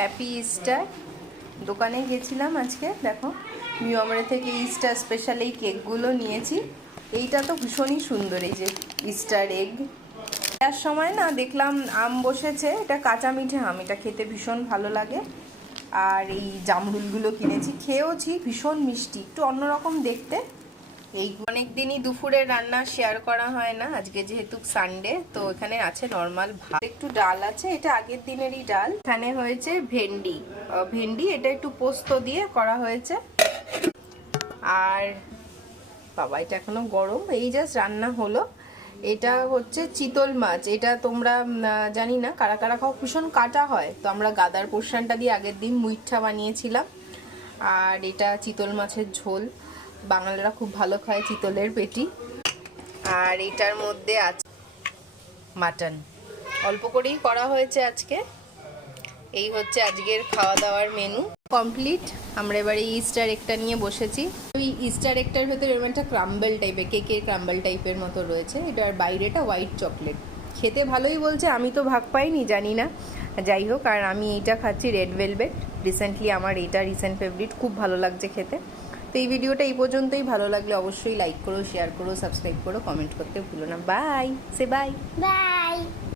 Happy Easter. দোকানে গেছিলাম আজকে, দেখো মিয়ামরে থেকে ইস্টার স্পেশাল এই কেকগুলো নিয়েছি। এইটা তো ভীষণই সুন্দর, এই যে ইস্টার এগ। তার সময় না দেখলাম আম বসেছে, এটা কাঁচা মিঠে আম, এটা খেতে ভীষণ ভালো লাগে। আর এই জামরুলগুলো কিনেছি, খেয়েওছি, ভীষণ মিষ্টি, একটু অন্যরকম দেখতে। এই অনেক দিনই দুপুরের রান্না শেয়ার করা হয় না, আজকে যেহেতু সানডে তো এখানে আছে নর্মাল ভাত, একটু ডাল আছে, এটা আগের দিনেরই ডাল। এখানে হয়েছে ভেন্ডি, এটা একটু পোস্ত দিয়ে করা হয়েছে। আর বাবা, এটা এখনো গরম, এই জাস্ট রান্না হলো। এটা হচ্ছে চিতল মাছ, এটা তোমরা জানি না কারা কারা খাও, ভীষণ কাটা হয়, তো আমরা গাদার পোর্শনটা দিয়ে আগের দিন মুইঠা বানিয়েছিলাম। আর এটা চিতল মাছের ঝোল, বাঙালিরা খুব ভালো খায় চিতলের পেটি। আর এটার মধ্যে আছে মাটন, অল্প করেই করা হয়েছে আজকে। এই হচ্ছে আজকের খাওয়া দাওয়ার মেনু কমপ্লিট। আমরা এবারে ইস্টার এগটা নিয়ে বসেছি। ওই ইস্টার এগটার ভেতরে এরকম একটা ক্রাম্বল টাইপের, কেকের ক্রাম্বল টাইপের মতো রয়েছে, এটার বাইরেটা হোয়াইট চকলেট। খেতে ভালোই বলছে, আমি তো ভাগ পাইনি, জানি না। যাই হোক, আর আমি এইটা খাচ্ছি রেড ভেলভেট, রিসেন্টলি আমার এটা রিসেন্ট ফেভারিট, খুব ভালো লাগছে খেতে। তো এই ভিডিওটা এই পর্যন্তই, ভালো লাগলে অবশ্যই লাইক করো, শেয়ার করো, সাবস্ক্রাইব করো, কমেন্ট করতে ভুলো না। বাই, সে বাই। বাই।